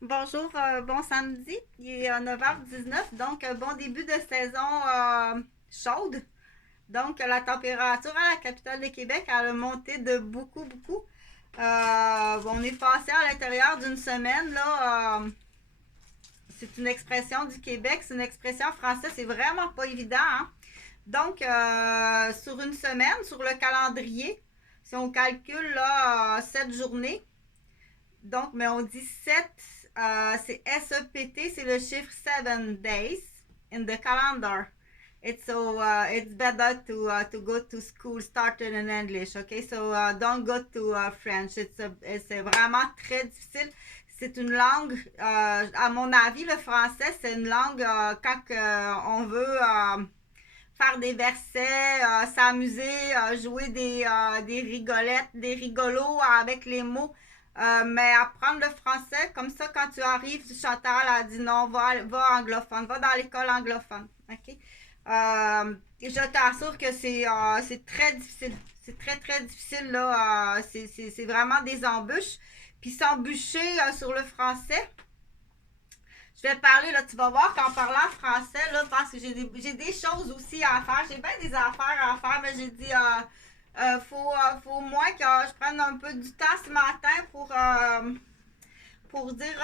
Bonjour, bon samedi, il est 9h19, donc bon début de saison chaude. Donc la température à la capitale de Québec elle a monté de beaucoup, beaucoup. On est passé à l'intérieur d'une semaine, là. C'est une expression du Québec, c'est une expression française, c'est vraiment pas évident, hein? Donc, sur une semaine, sur le calendrier, si on calcule là, 7 journées, donc, mais on dit 7, c'est SEPT, c'est le chiffre 7 days in the calendar. It's better to go to school started in English, okay? So don't go to French. C'est vraiment très difficile. C'est une langue, à mon avis, le français, c'est une langue quand on veut faire des versets, s'amuser, jouer des rigolettes, des rigolos avec les mots. Mais apprendre le français, comme ça, quand tu arrives, Chantal a dit non, va anglophone, va dans l'école anglophone. OK? Je t'assure que c'est très difficile. C'est très, très difficile, là. C'est vraiment des embûches. Puis s'embûcher sur le français, je vais parler, là, tu vas voir qu'en parlant français, là, parce que j'ai des choses aussi à faire. J'ai bien des affaires à faire, mais j'ai dit, faut au moins que je prenne un peu du temps ce matin pour dire,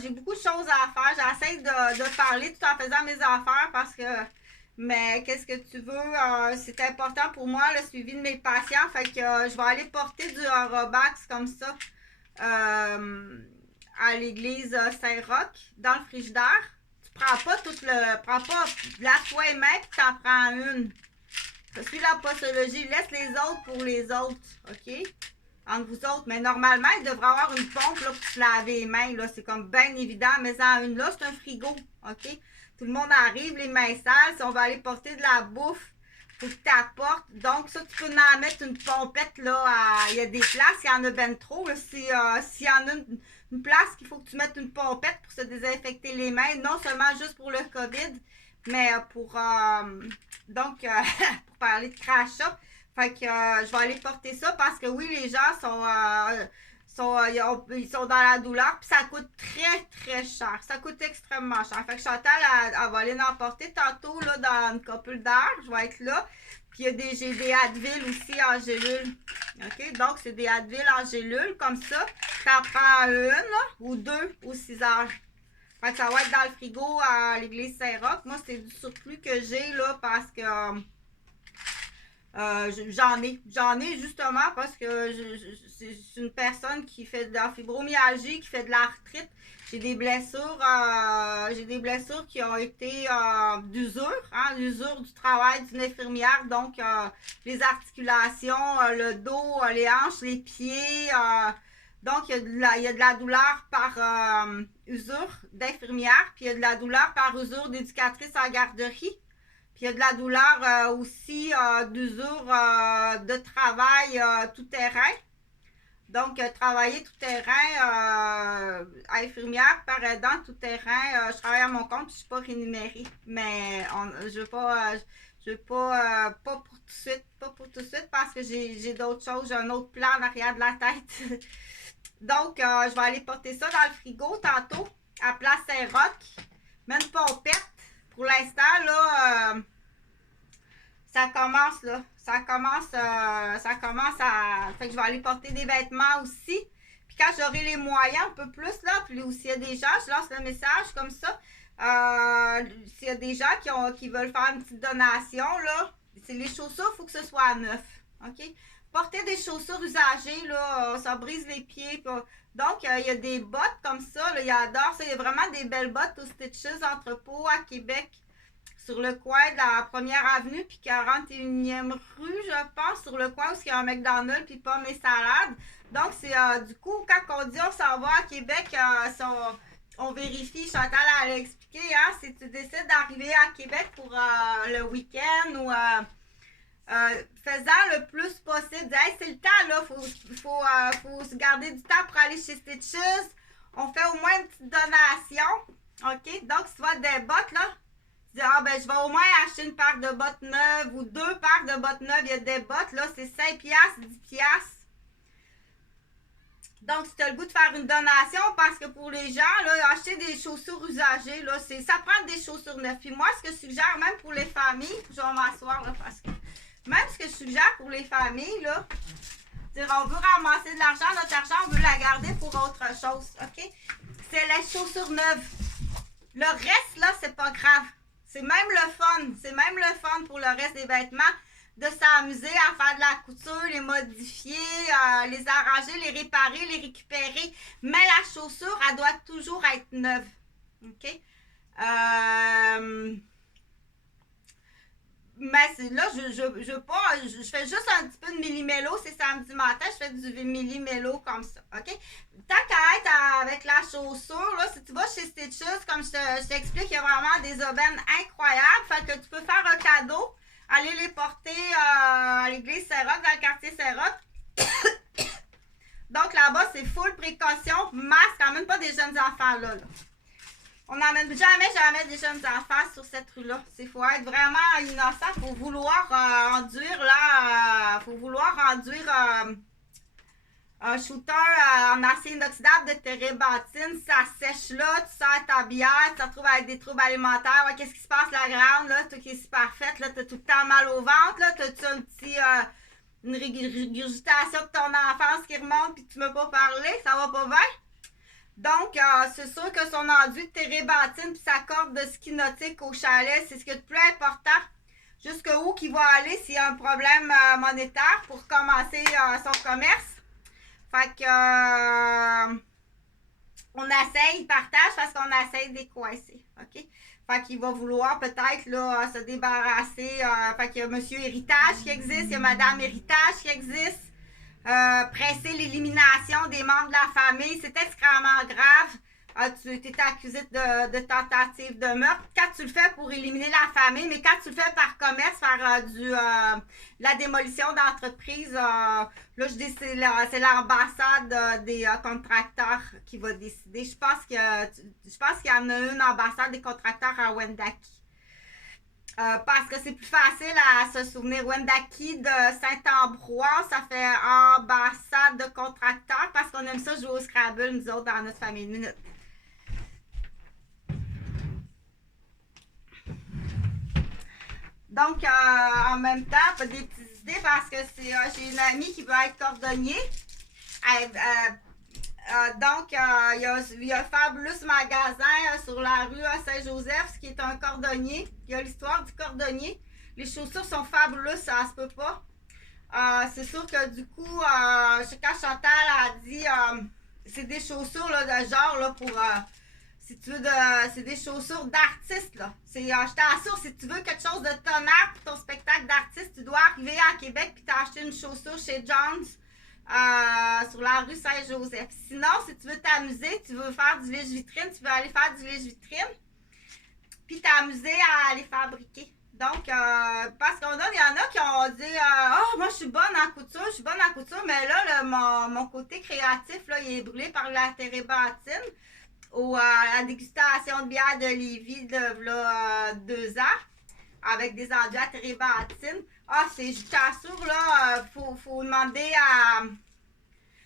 j'ai beaucoup de choses à faire. J'essaie de parler tout en faisant mes affaires parce que, mais qu'est-ce que tu veux, c'est important pour moi, le suivi de mes patients. Fait que je vais aller porter du Robax comme ça. Euh, à l'église Saint-Roch, dans le frigidaire. Tu prends pas tout le. Prends pas la toi et main, puis t'en prends une. Suis la posologie. Laisse les autres pour les autres. OK? Entre vous autres. Mais normalement, il devrait avoir une pompe là, pour se laver les mains. Là. C'est comme bien évident. Mais en une là, c'est un frigo. OK? Tout le monde arrive, les mains sales. Si on va aller porter de la bouffe, faut que tu apportes. Donc, ça, tu peux en mettre une pompette, là. Il y a des places, il y en a ben trop. S'il y en a une place qu'il faut que tu mettes une pompette pour se désinfecter les mains, non seulement juste pour le COVID, mais pour parler de crachat. Fait que je vais aller porter ça parce que oui, les gens ils sont dans la douleur, puis ça coûte très, très cher. Ça coûte extrêmement cher. Fait que Chantal, elle va aller en porter tantôt, là, dans une couple d'heures. Je vais être là. Puis j'ai des Advil aussi en gélule. OK? Donc, c'est des Advil en gélule, comme ça. T'en prends une, là, ou deux, ou 6 heures. Fait que ça va être dans le frigo à l'église Saint-Roch. Moi, c'est du surplus que j'ai, là, parce que j'en ai justement parce que c'est une personne qui fait de la fibromyalgie, qui fait de l'arthrite. J'ai des blessures qui ont été d'usure, hein, l'usure du travail d'une infirmière, donc les articulations, le dos, les hanches, les pieds. Donc, il y a de la douleur par usure d'infirmière, puis il y a de la douleur par usure d'éducatrice en garderie. Puis il y a de la douleur aussi d'usure de travail tout terrain. Donc, travailler tout terrain, infirmière, par aidant tout terrain, je travaille à mon compte, puis je suis pas rémunérée. Mais je veux pas, pas pour tout de suite, pas pour tout de suite, parce que j'ai d'autres choses, j'ai un autre plan en arrière de la tête. Donc, je vais aller porter ça dans le frigo tantôt, à Place Saint-Roch. Même pompette. Pour l'instant, là, ça commence, là. Ça commence à. Fait que je vais aller porter des vêtements aussi. Puis quand j'aurai les moyens un peu plus, là, puis s'il y a des gens, je lance le message comme ça. S'il y a des gens qui veulent faire une petite donation, là, c'est les chaussures, il faut que ce soit neuf. OK? Porter des chaussures usagées, là, ça brise les pieds. Donc, il y a des bottes comme ça, là, ils adorent ça. Il y a vraiment des belles bottes au Stitches Entrepôt à Québec, sur le coin de la première avenue puis 41e rue, je pense, sur le coin où il y a un McDonald's puis pommes et salades. Donc, c'est du coup, quand on dit on s'en va à Québec, on vérifie. Chantal a expliqué, hein, si tu décides d'arriver à Québec pour le week-end ou faisant le plus possible. Hey, c'est le temps, là, faut se garder du temps pour aller chez Stitches. On fait au moins une petite donation. OK? Donc, si tu vois des bottes, là, tu dis, je vais au moins acheter une paire de bottes neuves ou deux paires de bottes neuves. Il y a des bottes, là, c'est 5$, 10$. Donc, si tu as le goût de faire une donation, parce que pour les gens, là, acheter des chaussures usagées, là, ça prend des chaussures neuves. Puis moi, ce que je suggère, même pour les familles, je vais m'asseoir là, parce que même ce que je suggère pour les familles, là, on veut ramasser de l'argent, notre argent, on veut la garder pour autre chose, OK? C'est les chaussures neuves. Le reste, là, c'est pas grave. C'est même le fun. C'est même le fun pour le reste des vêtements de s'amuser à faire de la couture, les modifier, les arranger, les réparer, les récupérer. Mais la chaussure, elle doit toujours être neuve. OK? Mais là, je fais juste un petit peu de millimélo. C'est samedi matin, je fais du millimélo comme ça. OK? Tant qu'à être avec la chaussure, là, si tu vas chez Stitches, comme je t'explique, il y a vraiment des aubaines incroyables. Fait que tu peux faire un cadeau, aller les porter à l'église Saint-Roch, dans le quartier Saint-Roch. Donc là-bas, c'est full précaution, masque, quand même pas des jeunes enfants là. On n'emmène jamais des jeunes enfants sur cette rue-là. Il faut être vraiment innocent. Il faut vouloir enduire un shooter en acier inoxydable de térébenthine. Ça sèche là, tu sers ta bière, tu te retrouves avec des troubles alimentaires. Ouais, qu'est-ce qui se passe la grande là? Toi qui es super faite, là, t'as tout le temps mal au ventre, là, t'as-tu un petit une régurgitation de ton enfance qui remonte puis tu ne m'as pas parlé, ça va pas bien? Donc, c'est sûr que son enduit de térébenthine puis sa corde de ski nautique au chalet, c'est ce qui est le plus important. Jusqu'où qu'il va aller s'il y a un problème monétaire pour commencer son commerce. Fait que on essaye, il partage parce qu'on essaye de les coincer. OK? Fait qu'il va vouloir peut-être là, se débarrasser. Fait qu'il y a Monsieur Héritage qui existe, il y a Madame Héritage qui existe. Presser l'élimination des membres de la famille, c'est extrêmement grave. Tu es accusé de tentative de meurtre. Quand tu le fais pour éliminer la famille, mais quand tu le fais par commerce, faire la démolition d'entreprise, là je dis c'est l'ambassade des contracteurs qui va décider. Je pense qu'il y en a une ambassade des contracteurs à Wendake. Parce que c'est plus facile à se souvenir. Wendake de Saint-Ambroise, ça fait ambassade de contracteurs parce qu'on aime ça jouer au Scrabble, nous autres, dans notre famille. Une minute. Donc, en même temps, pas des petites idées parce que j'ai une amie qui veut être cordonnier. Donc, il y a un fabuleux magasin sur la rue Saint-Joseph, qui est un cordonnier. Il y a l'histoire du cordonnier. Les chaussures sont fabuleuses, ça se peut pas. C'est sûr que du coup, quand Chantal a dit, c'est des chaussures là, de genre là, pour, si tu veux, c'est des chaussures d'artiste. Là. Je t'assure, si tu veux quelque chose de tonnerre pour ton spectacle d'artiste, tu dois arriver à Québec et t'acheter une chaussure chez John's. Sur la rue Saint-Joseph. Sinon, si tu veux t'amuser, tu veux faire du lèche-vitrine, tu veux aller faire du lèche-vitrine, puis t'amuser à les fabriquer. Donc, parce qu'il y en a qui ont dit oh, moi je suis bonne en couture, mais là, mon côté créatif, là, il est brûlé par la térébenthine ou la dégustation de bière de Lévis de là, 2 ans, avec des enduits à térébenthine. Je t'assure, là, faut demander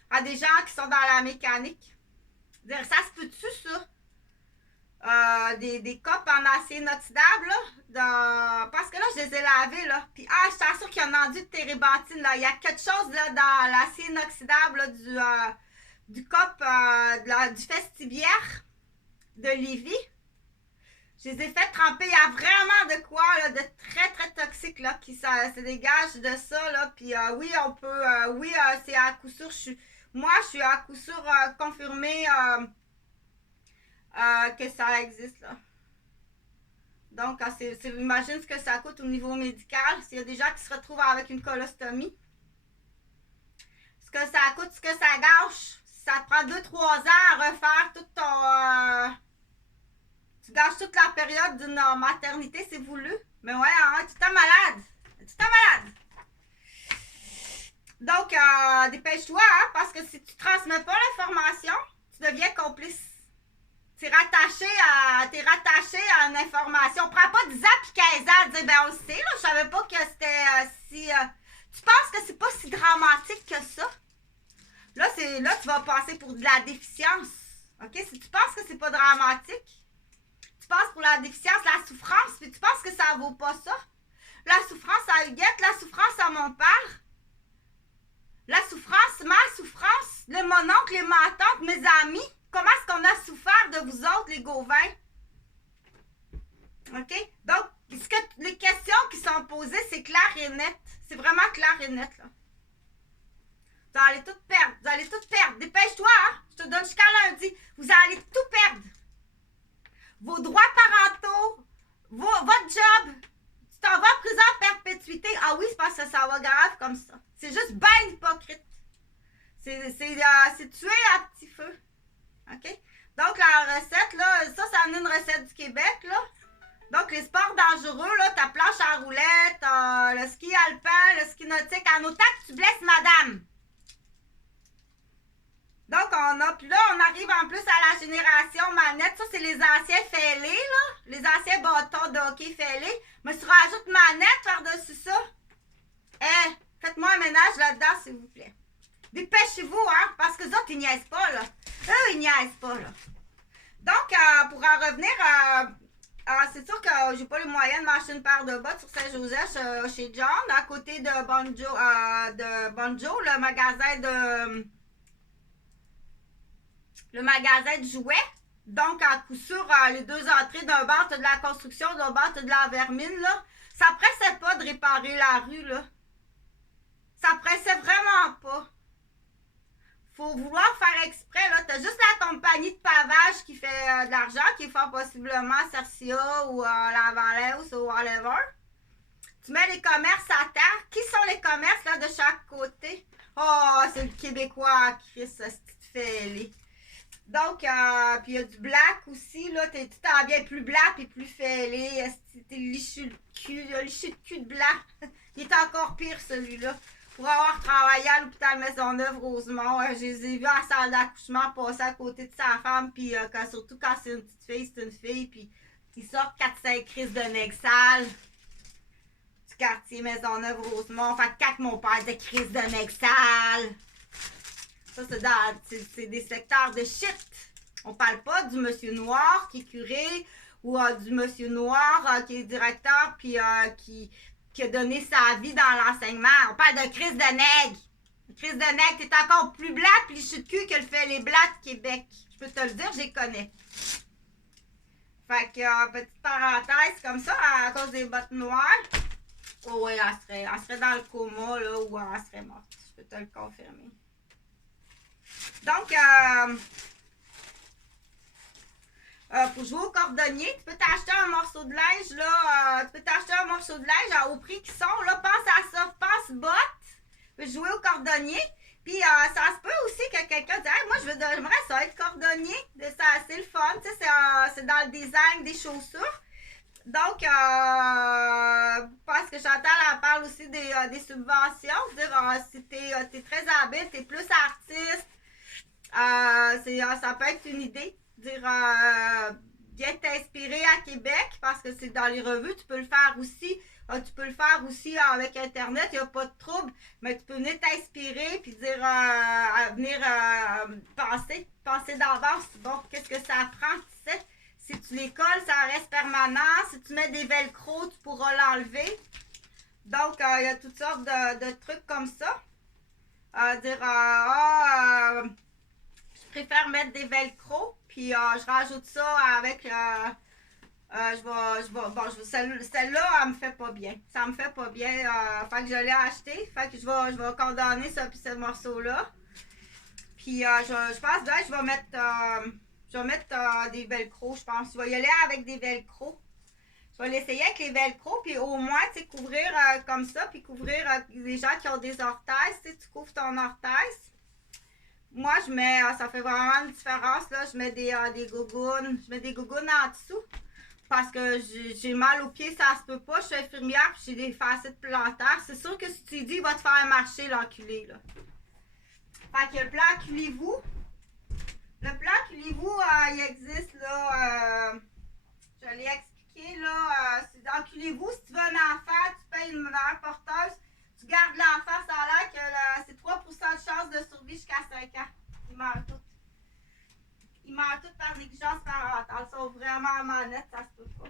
à des gens qui sont dans la mécanique. Dire, ça se peut-tu, ça? Des copes en acier inoxydable, là, parce que là, je les ai lavées, là. Puis, je t'assure qu'il y a un enduit de térébenthine, là. Il y a quelque chose, là, dans l'acier inoxydable, là, du cop du Festibière de Lévis. Je les ai fait tremper. Il y a vraiment de quoi là, de très très toxique là, qui se dégage de ça. Là. Puis oui, on peut. C'est à coup sûr. Moi, je suis à coup sûr confirmée que ça existe. Là. Donc, imagine ce que ça coûte au niveau médical. S'il y a des gens qui se retrouvent avec une colostomie. Ce que ça coûte, ce que ça gâche. Ça te prend 2-3 ans à refaire tout ton. Tu gâches toute la période d'une maternité, c'est voulu. Mais ouais, hein, tu t'es malade. Donc, dépêche-toi, hein, parce que si tu ne transmets pas l'information, tu deviens complice. T'es rattaché à une information. Prends pas 10 ans puis 15 ans à dire, ben on le sait, là, je savais pas que c'était si... tu penses que c'est pas si dramatique que ça? Là, tu vas passer pour de la déficience. OK? Si tu penses que c'est pas dramatique, tu passes pour la déficience, la souffrance, puis tu penses que ça vaut pas ça. La souffrance à Huguette, la souffrance à mon père, la souffrance, ma souffrance, mon oncle, et ma tante, mes amis. Comment est-ce qu'on a souffert de vous autres, les Gauvins? OK? Donc, les questions qui sont posées, c'est clair et net. C'est vraiment clair et net, là. Vous allez tout perdre. Vous allez tout perdre. Dépêche-toi, hein? Je te donne jusqu'à lundi. Vous allez tout perdre. Vos droits parentaux, votre job. Tu t'en vas en prison à perpétuité. Ah oui, c'est parce que ça va grave comme ça. C'est juste bien hypocrite. C'est tuer à petit feu. OK? Donc, la recette, là, ça en est une recette du Québec, là. Donc, les sports dangereux, là, ta planche à roulettes, le ski alpin, le ski nautique, en autant que tu blesses madame. Donc, puis là, on arrive en plus à la génération manette. Ça, c'est les anciens fêlés, là. Les anciens bâtons de hockey fêlés. Mais tu rajoutes manette par-dessus ça. Faites-moi un ménage là-dedans, s'il vous plaît. Dépêchez-vous, hein, parce que ça, ils niaisent pas, là. Eux, ils niaisent pas, là. Donc, pour en revenir, c'est sûr que j'ai pas les moyens de m'acheter une paire de bottes sur Saint-Joseph chez John, à côté de Bonjo, le magasin de jouets. Donc, à coup sûr, les deux entrées, d'un bord, t'as de la construction, d'un bord, t'as de la vermine, là. Ça pressait pas de réparer la rue, là. Ça pressait vraiment pas. Faut vouloir faire exprès, là. T'as juste la compagnie de pavage qui fait de l'argent, qui est fort possiblement Cercia ou La Valais ou whatever. Tu mets les commerces à terre. Qui sont les commerces, là, de chaque côté? Oh, c'est le Québécois, Chris, c'est fêlé. Donc, puis il y a du black aussi, là. T'es tout en bien plus black et plus fêlé. T'es liché le cul, le cul de black. Il est encore pire, celui-là. Pour avoir travaillé à l'hôpital Maisonneuve-Rosemont, je les ai vus en salle d'accouchement passer à côté de sa femme, puis surtout quand c'est une petite fille, c'est une fille, puis ils sortent 4-5 crises de nègre sale du quartier Maisonneuve-Rosemont. Fait que quand mon père dit crises de nègre sale, ça c'est des secteurs de shit. On parle pas du monsieur noir qui est curé, ou du monsieur noir qui est directeur, puis qui a donné sa vie dans l'enseignement. On parle de crise de nègre. Crise de nègre, t'es encore plus blanc pis je suis de cul que le fait les blancs de Québec. Je peux te le dire, je les connais. Fait que, petite parenthèse comme ça, à cause des bottes noires. Oh oui, elle serait dans le coma, là, ou elle serait morte. Je peux te le confirmer. Donc, pour jouer au cordonnier, tu peux t'acheter un morceau de linge, là, au prix qu'ils sont, là, pense à ça, pense botte, tu peux jouer au cordonnier, puis ça se peut aussi que quelqu'un dise, hey, moi, j'aimerais ça être cordonnier, c'est le fun, tu sais, c'est dans le design des chaussures. Donc, parce que Chantal, elle parle aussi des subventions, c'est-à-dire, si t'es très habile, t'es plus artiste, ça peut être une idée. Dire bien t'inspirer à Québec parce que c'est dans les revues, tu peux le faire aussi. Tu peux le faire aussi avec Internet, il n'y a pas de trouble, mais tu peux venir t'inspirer puis dire venir penser d'avance. Bon, qu'est-ce que ça prend, tu sais? Si tu les colles, ça reste permanent. Si tu mets des velcro, tu pourras l'enlever. Donc, il y a toutes sortes de trucs comme ça. Je préfère mettre des velcro. Puis je rajoute ça avec. Celle-là, elle me fait pas bien. Ça me fait pas bien. Fait que je l'ai acheté. Fait que je vais condamner ce morceau-là. Puis je pense que je vais mettre des velcro, je pense. Je vais y aller avec des velcro. Je vais l'essayer avec les velcro. Puis au moins, tu sais, couvrir comme ça. Puis couvrir les gens qui ont des orthèses. Tu sais, tu couvres ton orthèse. Moi, je mets, ça fait vraiment une différence, là. Je mets des gougounes. Je mets des gougounes en dessous. Parce que j'ai mal aux pieds, ça se peut pas. Je suis infirmière puis j'ai des facettes plantaires. C'est sûr que si tu dis, il va te faire marcher, l'enculé, là. Fait que le plan Culez-vous. Le plan Culez-vous, il existe, là. Je l'ai expliqué, là. Enculez-vous, si tu veux un enfant, tu payes une mère porteuse. Tu gardes l'enfant, ça a l'air que c'est 3% de chance de survie jusqu'à 5 l'intelligence parentale sont vraiment manette, ça se peut pas.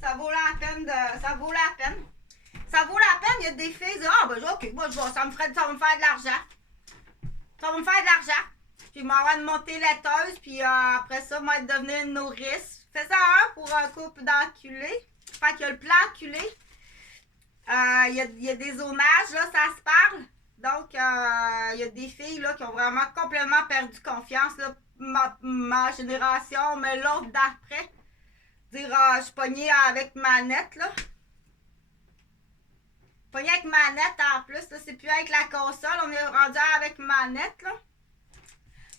Ça vaut la peine de. Ça vaut la peine. Ça vaut la peine, il y a des filles qui disent ah ben ok, moi je vois, ça va me faire de l'argent. Ça va me faire de l'argent. Puis je m'en vais de monter laiteuse, puis après ça, moi devenir une nourrice. Fais ça hein, pour un couple d'enculés. Fait qu'il y a le plan enculé. Il y a des zonages, là, ça se parle. Donc, il y a des filles là, qui ont vraiment complètement perdu confiance. Là, ma génération, mais l'autre d'après. Dire, je suis pognée avec manette, là. Pognée avec manette en plus, là. C'est plus avec la console, on est rendu avec manette, là.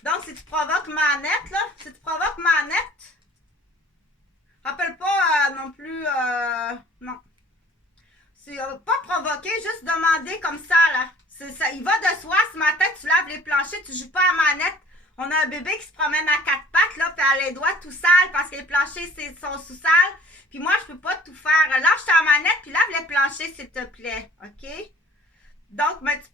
Donc, si tu provoques manette, là, si tu provoques manette, rappelle pas non plus, non. C'est pas provoquer, juste demander comme ça, là. Ça, il va de soi, ce matin, tu laves les planchers, tu joues pas à manette. On a un bébé qui se promène à quatre pattes, là, puis elle a les doigts tout sales parce que les planchers sont sous sales. Puis moi, je peux pas tout faire. Lâche ta manette, puis lave les planchers, s'il te plaît. OK? Donc, mais tu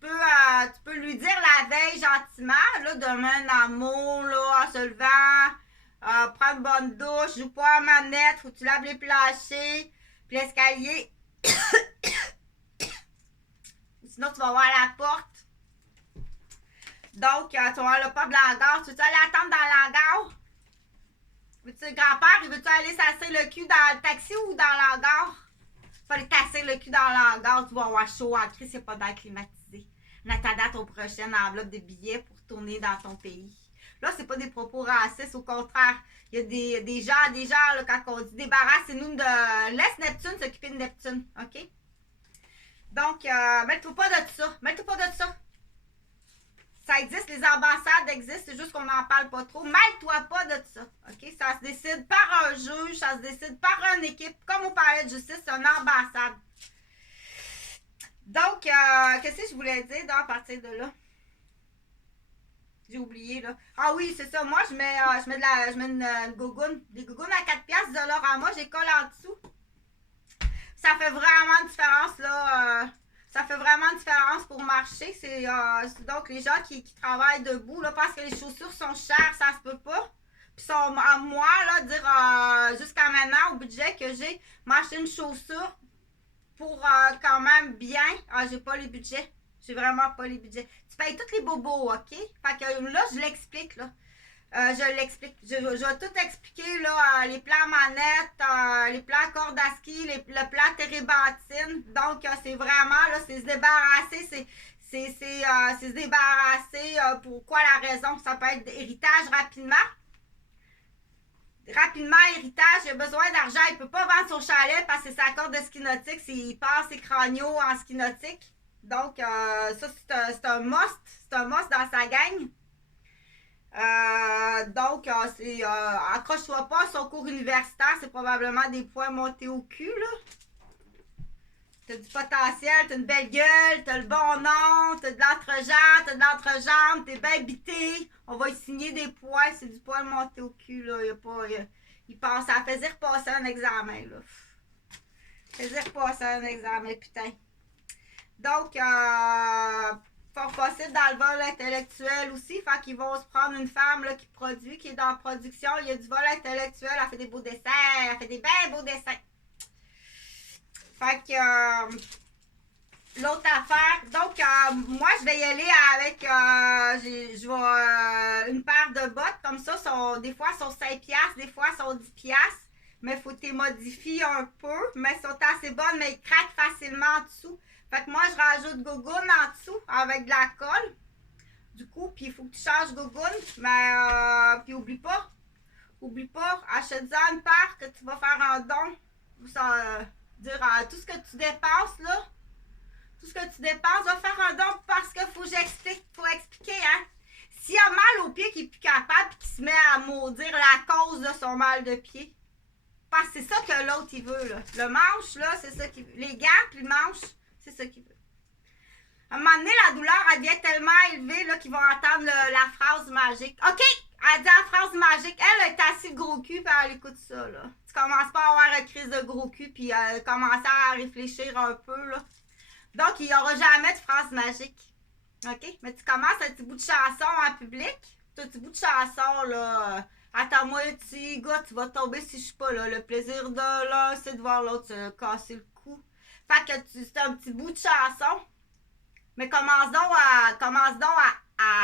peux lui dire la veille gentiment, là, demain en amour, là, en se levant, prends une bonne douche, joue pas à manette, faut que tu laves les planchers, puis l'escalier. Sinon, tu vas voir la porte. Donc, tu vas voir le pas de la gare. Tu veux-tu aller attendre dans la gare? Veux-tu le grand-père? Veux-tu aller s'asseoir le cul dans le taxi ou dans la gare? Faut aller t'asseoir le cul dans la gare. Tu vas avoir chaud en crise, il n'y a pas d'air climatisé. En attendant ton prochain enveloppe de billets pour tourner dans ton pays. Là, c'est pas des propos racistes. Au contraire, il y a des gens là, quand on dit débarrassez-nous de... Laisse Neptune s'occuper de Neptune. OK? Donc, mets-toi pas de ça. Mets-toi pas de ça. Ça existe, les ambassades existent, c'est juste qu'on n'en parle pas trop. Mêle-toi pas de ça, OK? Ça se décide par un juge, ça se décide par une équipe. Comme au palais de justice, c'est une ambassade. Donc, qu'est-ce que je voulais dire à partir de là? J'ai oublié, là. Ah oui, c'est ça. Moi, je mets une gougoune. Des gougounes à 4 piastres de l'or à moi, j'ai collé en dessous. Ça fait vraiment une différence, là. Ça fait vraiment une différence pour marcher. C'est donc les gens qui travaillent debout, là, parce que les chaussures sont chères, ça se peut pas. Puis sont à moi, là, dire jusqu'à maintenant, au budget que j'ai, m'acheter une chaussure pour quand même bien. Ah, j'ai pas les budgets. J'ai vraiment pas les budgets. Tu payes tous les bobos, OK? Fait que là, je l'explique, là. Je l'explique. Je vais tout expliquer, là, les plans manettes, les plans corde à ski, le plan térébenthine. Donc, c'est vraiment, là, c'est se débarrasser, c'est se débarrasser. Pourquoi la raison? Ça peut être héritage rapidement. Rapidement, héritage, il a besoin d'argent. Il ne peut pas vendre son chalet parce que c'est sa corde de ski nautique. Il passe ses craniaux en ski nautique. Donc, ça, c'est un must. C'est un must dans sa gang. Donc, accroche-toi pas à son cours universitaire, c'est probablement des points montés au cul, là. T'as du potentiel, t'as une belle gueule, t'as le bon nom, t'as de l'entrejambe, t'es bien bité. On va y signer des points, c'est du point monté au cul, là. Il pense, ça faisait repasser un examen, là. Faisait repasser un examen, putain. Donc, fort possible dans le vol intellectuel aussi. Fait qu'ils vont se prendre une femme là, qui produit, qui est dans la production. Il y a du vol intellectuel, elle fait des beaux dessins, elle fait des bien beaux dessins. Fait que l'autre affaire, donc moi je vais y aller avec je vais une paire de bottes comme ça, des fois sont 5$, des fois sont 10$. Mais il faut que tu les modifies un peu. Mais elles sont assez bonnes, mais ils craquent facilement en dessous. Fait que moi, je rajoute gougoune en dessous avec de la colle. Du coup, puis il faut que tu changes gougoune. Mais, puis oublie pas, achète-en une paire que tu vas faire un don. Ça, dire tout ce que tu dépenses, là. Tout ce que tu dépenses, va faire un don parce qu'il faut expliquer, hein. S'il a mal au pied, qu'il n'est plus capable, puis qu'il se met à maudire la cause de son mal de pied. Parce que c'est ça que l'autre, il veut, là. Le manche, là, c'est ça qu'il veut. Les gants, puis le manche, c'est ça qu'il veut. À un moment donné, la douleur, elle devient tellement élevée, là, qu'ils vont entendre la phrase magique. OK! Elle dit la phrase magique. Elle est assise gros cul, puis elle écoute ça, là. Tu commences pas à avoir une crise de gros cul, puis commencer à réfléchir un peu, là. Donc, il n'y aura jamais de phrase magique. OK? Mais tu commences un petit bout de chanson en public. Un petit bout de chanson, là, Attends-moi, petit gars, tu vas tomber si je suis pas là. Le plaisir de l'un, c'est de voir l'autre se casser le cou. Fait que c'est un petit bout de chanson. Mais commence donc à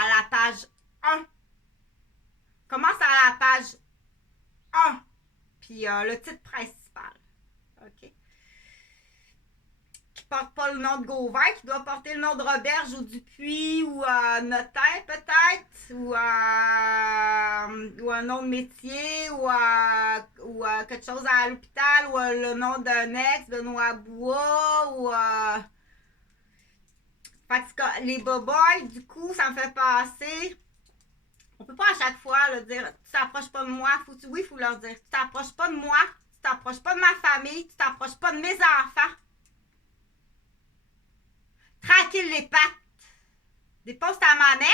la page 1. Commence à la page 1. Puis le titre principal. OK? Qui porte pas le nom de Gauvin, qui doit porter le nom de Roberge ou Dupuis ou Notaire peut-être, ou un nom de métier, ou quelque chose à l'hôpital, ou le nom d'un ex, Benoît Bois, ou fait que les boboys, du coup, ça me fait passer. On peut pas à chaque fois là, dire tu t'approches pas de moi. Oui, il faut leur dire tu t'approches pas de moi, tu t'approches pas de ma famille, tu t'approches pas de mes enfants. Tranquille les pattes. Dépose ta manette.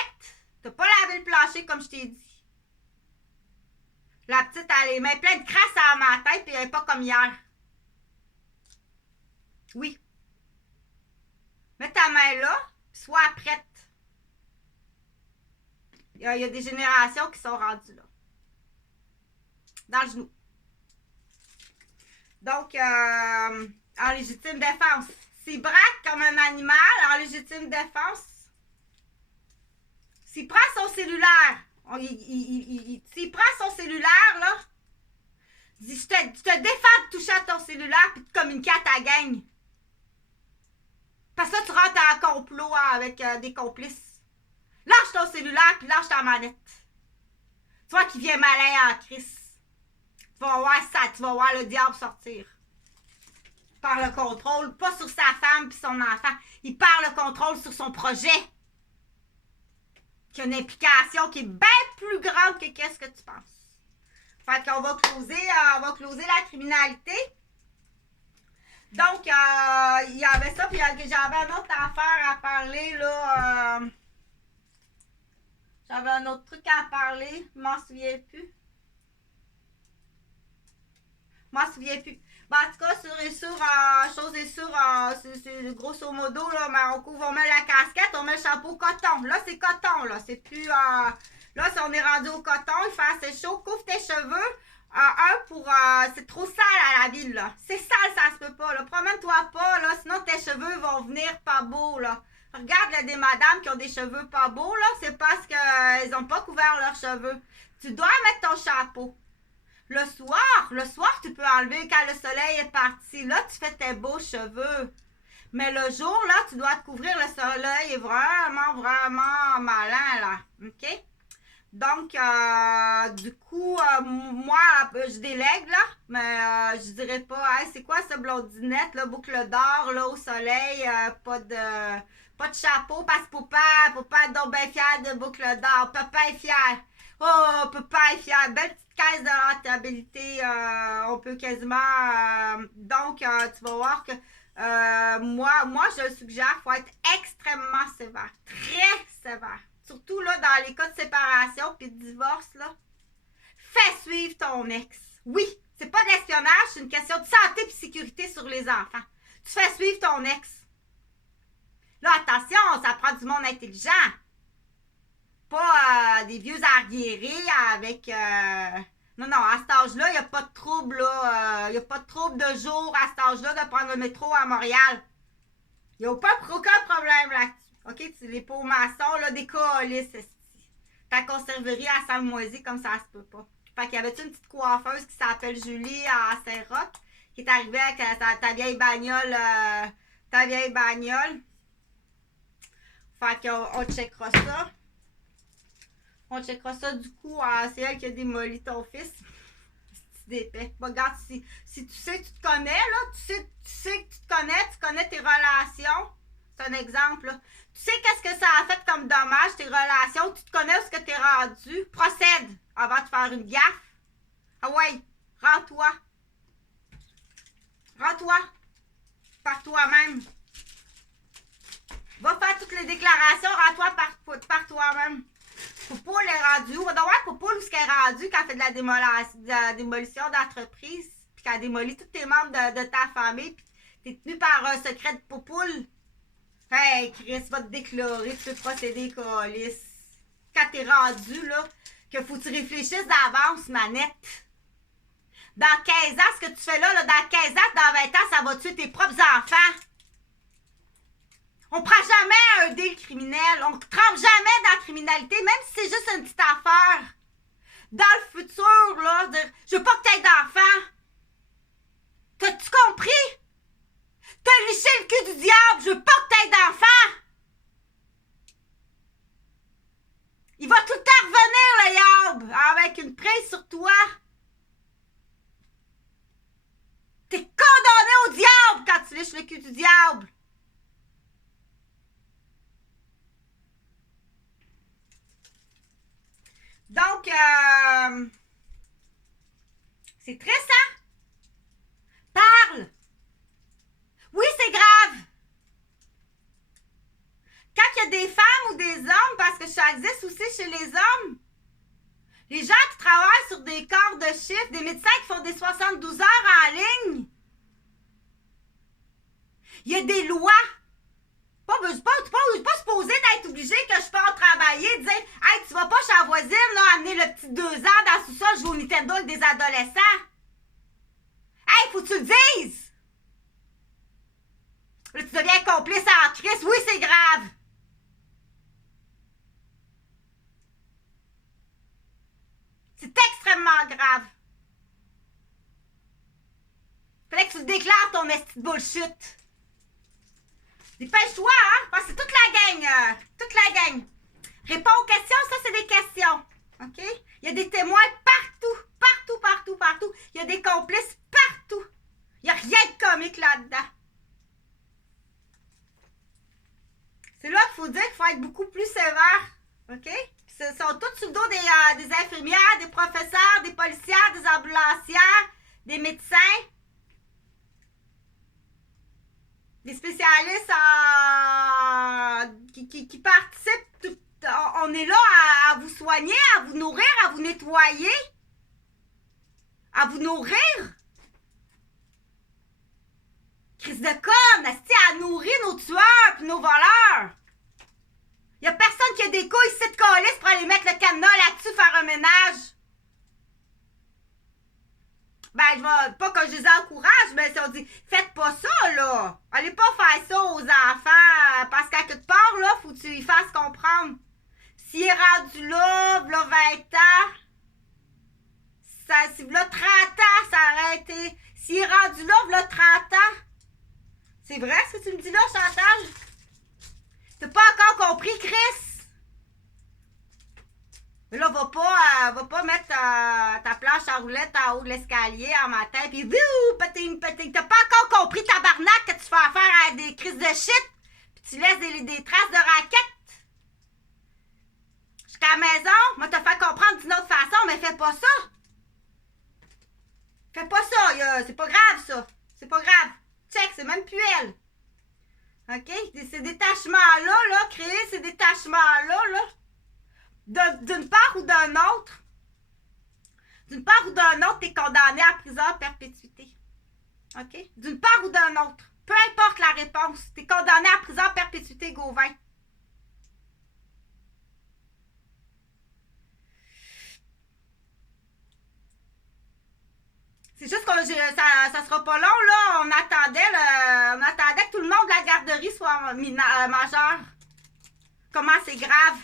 T'as pas lavé le plancher comme je t'ai dit. La petite, elle a les mains pleines de crasse à ma tête et elle est pas comme hier. Oui. Mets ta main là, puis sois prête. Il y a des générations qui sont rendues là. Dans le genou. Donc, en légitime défense. S'il braque comme un animal, en légitime défense, s'il prend son cellulaire, s'il prend son cellulaire, là, dis, je te défends de toucher à ton cellulaire puis de communiquer à ta gang. Parce que là, tu rentres en complot avec des complices. Lâche ton cellulaire puis lâche ta manette. Toi qui viens malin en crise. Tu vas voir ça, tu vas voir le diable sortir. Par le contrôle, pas sur sa femme puis son enfant. Il perd le contrôle sur son projet. Qui a une implication qui est bien plus grande que qu'est-ce que tu penses. Fait qu'on va closer la criminalité. Donc, il y avait ça, puis j'avais une autre affaire à parler, là. J'avais un autre truc à parler, je m'en souviens plus. Ben, en tout cas, chose est sûre, c'est grosso modo, là, mais on met la casquette, on met le chapeau coton. Là, c'est coton, là. C'est plus. Là, si on est rendu au coton, il fait assez chaud, couvre tes cheveux. C'est trop sale à la ville, là. C'est sale, ça se peut pas, là. Promène-toi pas, là, sinon tes cheveux vont venir pas beaux, là. Regarde, là, des madames qui ont des cheveux pas beaux, là, c'est parce qu'elles ont pas couvert leurs cheveux. Tu dois mettre ton chapeau. Le soir, tu peux enlever quand le soleil est parti. Là, tu fais tes beaux cheveux. Mais le jour, là, tu dois te couvrir. Le soleil est vraiment, vraiment malin, là. OK? Donc, du coup, moi, je délègue, là. Mais je dirais pas, hey, c'est quoi ce blondinette, là, boucle d'or, là, au soleil, pas de chapeau, parce que papa est donc bien fier de boucle d'or. Papa est fier. Oh, papa est fier. Belle petite caisse de rentabilité. On peut quasiment. Donc, tu vas voir que moi, je le suggère, il faut être extrêmement sévère. Très sévère. Surtout là, dans les cas de séparation puis de divorce, là. Fais suivre ton ex. Oui, c'est pas de l'espionnage, c'est une question de santé et de sécurité sur les enfants. Tu fais suivre ton ex. Là, attention, ça prend du monde intelligent. Pas des vieux arriérés avec... Non, à cet âge-là, il n'y a pas de trouble, là. Il n'y a pas de trouble de jour à cet âge-là de prendre le métro à Montréal. Il n'y a aucun problème là-dessus. OK? Les pots maçons, là, des colis, ta conserverie à Saint-Moisy, comme ça se peut pas. Fait qu'il y avait une petite coiffeuse qui s'appelle Julie à Saint-Roch, qui est arrivée avec ta vieille bagnole. Fait qu'on checkera ça. On checkera ça du coup. C'est elle qui a démoli ton fils. D'épais. Bon, regarde, si tu sais que tu te connais, là, tu sais que tu connais tes relations. C'est un exemple, là. Tu sais qu'est-ce que ça a fait comme dommage, tes relations, tu te connais où est-ce que t'es rendu. Procède avant de faire une gaffe. Ah ouais, rends-toi. Rends-toi. Par toi-même. Va faire toutes les déclarations, rends-toi par toi-même. Poupoule est rendu où? On va voir Poupoule où est-ce qu'elle est rendue quand elle fait de la démolition d'entreprise, puis qu'elle démolit tous tes membres de ta famille, puis t'es tenu par un secret de Poupoule. Hey, Chris va te déclarer, tu peux procéder, colis. Quand t'es rendu, là, que faut que tu réfléchisses d'avance, manette. Dans 15 ans, ce que tu fais là, dans 15 ans, dans 20 ans, ça va tuer tes propres enfants. On prend jamais un deal criminel. On ne trempe jamais dans la criminalité, même si c'est juste une petite affaire. Dans le futur, là, je veux pas que tu aies d'enfants. T'as-tu compris? T'as liché le cul du diable, je veux pas que tu aies d'enfants. Il va tout le temps revenir, le diable, avec une prise sur toi. T'es condamné au diable quand tu liches le cul du diable. Donc, c'est stressant. Parle. Oui, c'est grave. Quand il y a des femmes ou des hommes, parce que ça existe aussi chez les hommes, les gens qui travaillent sur des corps de chiffres, des médecins qui font des 72 heures en ligne, il y a des lois. Pas supposé d'être obligé que je parte travailler, dire hey, tu vas pas chez la voisine, là, amener le petit 2 ans dans le sous-sol, jouer au Nintendo avec des adolescents. Hey, faut que tu le dises! Là, tu deviens complice en crise. Oui, c'est grave. C'est extrêmement grave. Fallait que tu le déclares, ton esti de bullshit. Dépêche-toi, hein? Parce que c'est toute la gang. Toute la gang. Réponds aux questions, ça, c'est des questions. OK? Il y a des témoins partout. Partout, partout, partout. Il y a des complices partout. Il n'y a rien de comique là-dedans. C'est là qu'il faut dire qu'il faut être beaucoup plus sévère. OK? Ils sont tous sur le dos des infirmières, des professeurs, des policières, des ambulancières, des médecins, des spécialistes qui participent. On est là à vous soigner, à vous nourrir, à vous nettoyer, à vous nourrir. Crise de conne, à nourrir nos tueurs et nos voleurs. Il n'y a personne qui a des couilles ici de calice pour aller mettre le cadenas là-dessus, faire un ménage. Ben, je vais pas que je les encourage, mais si on dit, faites pas ça, là. Allez pas faire ça aux enfants, parce qu'à quelque part, là, faut que tu lui fasses comprendre. S'il est rendu là, 20 ans, si là 30 ans, ça aurait été. S'il est rendu là, 30 ans, c'est vrai ce que tu me dis là, Chantal? T'as pas encore compris, Chris? Mais là, va pas mettre ta planche à roulettes en haut de l'escalier en matin, pis viou, péting, péting. T'as pas encore compris, tabarnak, que tu fais affaire à des crises de shit, pis tu laisses des traces de raquettes. Jusqu'à la maison, moi, te fait comprendre d'une autre façon, mais fais pas ça. Fais pas ça, c'est pas grave, ça. C'est pas grave. Check, c'est même plus elle. OK? Ces détachements-là, créer ces détachements-là, d'une part ou d'un autre, t'es condamné à prison à perpétuité. OK? D'une part ou d'un autre. Peu importe la réponse, t'es condamné à prison à perpétuité, Gauvin. C'est juste que ça sera pas long, là. On attendait que tout le monde de la garderie soit majeur. Comment c'est grave.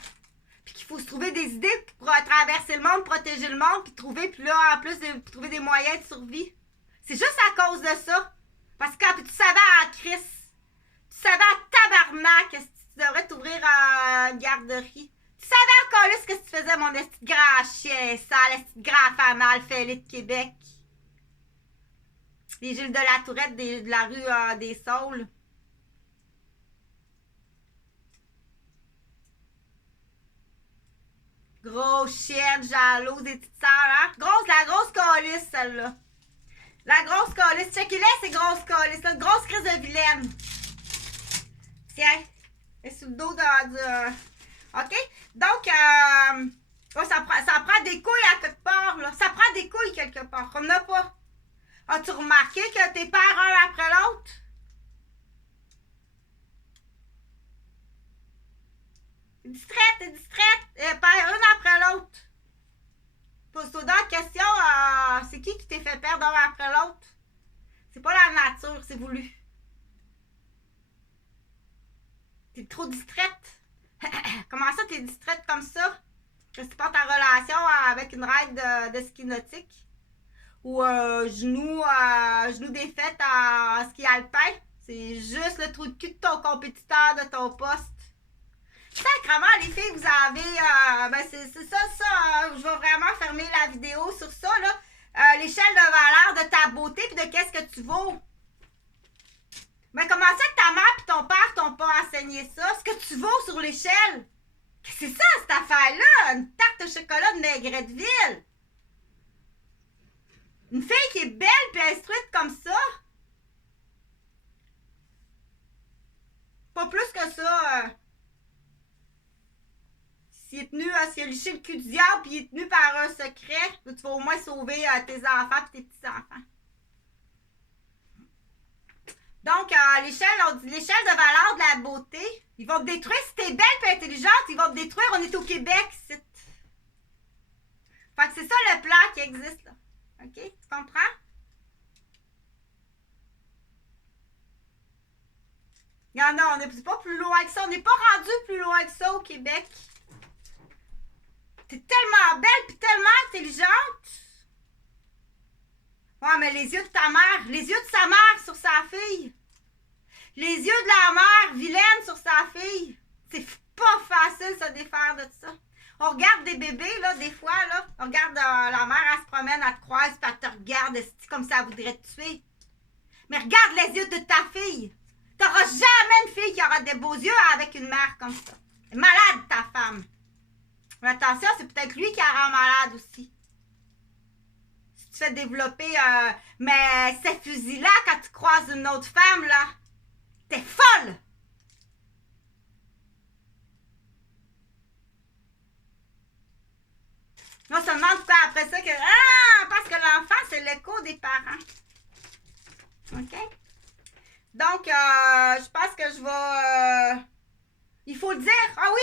Puis qu'il faut se trouver des idées pour traverser le monde, protéger le monde, puis là, en plus, trouver des moyens de survie. C'est juste à cause de ça. Parce que puis tu savais à Chris, tu savais à tabarnak que tu devrais t'ouvrir une garderie. Tu savais encore là ce que tu faisais, mon esti de grand chien sale, esti de grand fanal fêlé de Québec. Les Gilles de la Tourette de la rue des Saules. Grosse chienne, jalouse, des petites sœurs, hein? La grosse calice, celle-là. La grosse calice. Checkez-les, ces grosses calices. Une grosse crise de vilaine. Tiens. Elle est sur le dos de... OK? Donc, ça prend des couilles à quelque part, là. Ça prend des couilles quelque part. On n'a pas. As-tu remarqué que t'es pères un après l'autre? T'es distraite. Père un après l'autre. Pose-toi donc la question, c'est qui t'est fait perdre un après l'autre? C'est pas la nature, c'est voulu. T'es trop distraite. Comment ça, t'es distraite comme ça? Que c'est pas ta relation avec une ride de ski nautique? Ou genou défaite en ski alpin? C'est juste le trou de cul de ton compétiteur de ton poste. Sacrement, les filles, vous avez... ben c'est ça. Je vais vraiment fermer la vidéo sur ça, là. L'échelle de valeur de ta beauté puis de qu'est-ce que tu vaux. Mais comment ça que ta mère et ton père t'ont pas enseigné ça? Ce que tu vaux sur l'échelle? C'est ça, cette affaire-là? Une tarte au chocolat de Maigretteville? Une fille qui est belle et instruite comme ça? Pas plus que ça. S'il est tenu, s'il a liché le cul du diable puis il est tenu par un secret, tu vas au moins sauver tes enfants et tes petits-enfants. Donc, l'échelle de valeur de la beauté, ils vont te détruire. Si t'es belle et intelligente, ils vont te détruire. On est au Québec, c'est. Fait que c'est ça le plan qui existe, là. OK? Tu comprends? Non, on n'est pas plus loin que ça. On n'est pas rendu plus loin que ça au Québec. T'es tellement belle et tellement intelligente. Ouais, mais les yeux de ta mère, les yeux de sa mère sur sa fille. Les yeux de la mère vilaine sur sa fille. C'est pas facile de se défaire de ça. On regarde des bébés, là, des fois, là. On regarde la mère, elle se promène, elle te croise, puis elle te regarde comme ça, elle voudrait te tuer. Mais regarde les yeux de ta fille. T'auras jamais une fille qui aura des beaux yeux avec une mère comme ça. Elle est malade, ta femme. Mais attention, c'est peut-être lui qui la rend malade aussi. Si tu fais développer... mais ces fusils-là, quand tu croises une autre femme, là, t'es folle! On se demande pourquoi après ça que... Ah! Parce que l'enfant, c'est l'écho des parents. OK? Donc, je pense que je vais... il faut le dire. Ah oui,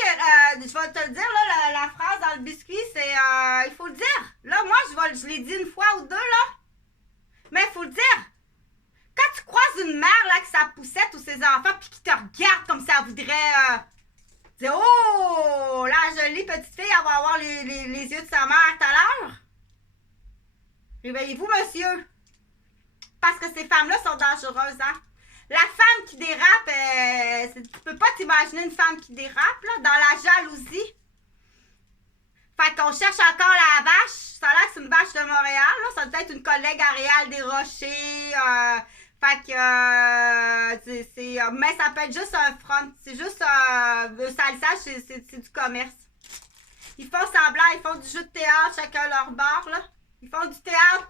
je vais te le dire, là, la phrase dans le biscuit, c'est... il faut le dire. Là, moi, je l'ai dit une fois ou deux, là. Mais il faut le dire. Quand tu croises une mère, là, avec sa poussette ou ses enfants, puis qui te regarde comme ça voudrait... dire, oh, la jolie petite fille, elle va avoir les yeux de sa mère tout à l'heure. Réveillez-vous, monsieur. Parce que ces femmes-là sont dangereuses, hein. La femme qui dérape, tu peux pas t'imaginer une femme qui dérape, là, dans la jalousie. Fait qu'on cherche encore la vache. Ça a l'air que c'est une vache de Montréal, là. Ça doit être une collègue à Réal des Rochers. Fait que, mais ça peut être juste un front. C'est juste un salissage, c'est du commerce. Ils font semblant, ils font du jeu de théâtre, chacun leur bord, là. Ils font du théâtre.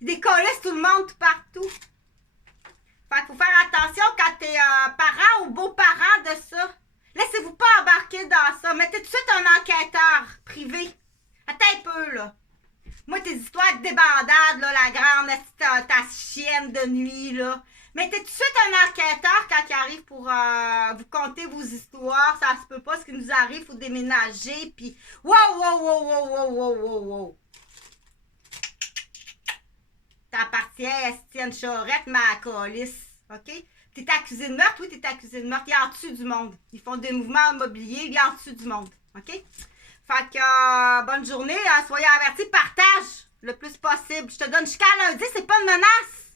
Ils décollissent tout le monde, tout partout. Fait qu'il faut faire attention quand t'es parent ou beau-parent de ça. Laissez-vous pas embarquer dans ça. Mettez tout de suite un enquêteur privé. Attends un peu, là. Moi, tes histoires de débandade, là, la grande, ta chienne de nuit, là. Mettez tout de suite un enquêteur quand il arrive pour vous conter vos histoires. Ça se peut pas ce qui nous arrive, faut déménager, puis... Wow. T'appartiens à Estienne Charette, ma colisse, OK? T'es accusé de meurtre, oui, t'es accusé de meurtre. Il est en dessus du monde. Ils font des mouvements immobiliers, il est en dessus du monde, OK? Fait que, bonne journée, soyez avertis, partage le plus possible. Je te donne jusqu'à lundi, c'est pas une menace.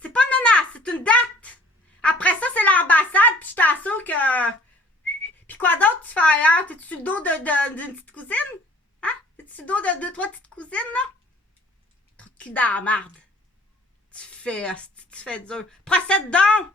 C'est pas une menace, c'est une date. Après ça, c'est l'ambassade, puis je t'assure que... Puis quoi d'autre tu fais ailleurs? T'es-tu sur le dos d'une petite cousine? Hein? T'es-tu sur le dos de 2-3 petites cousines, là? Trop de cul dans la marde. Tu fais dur. Procède donc!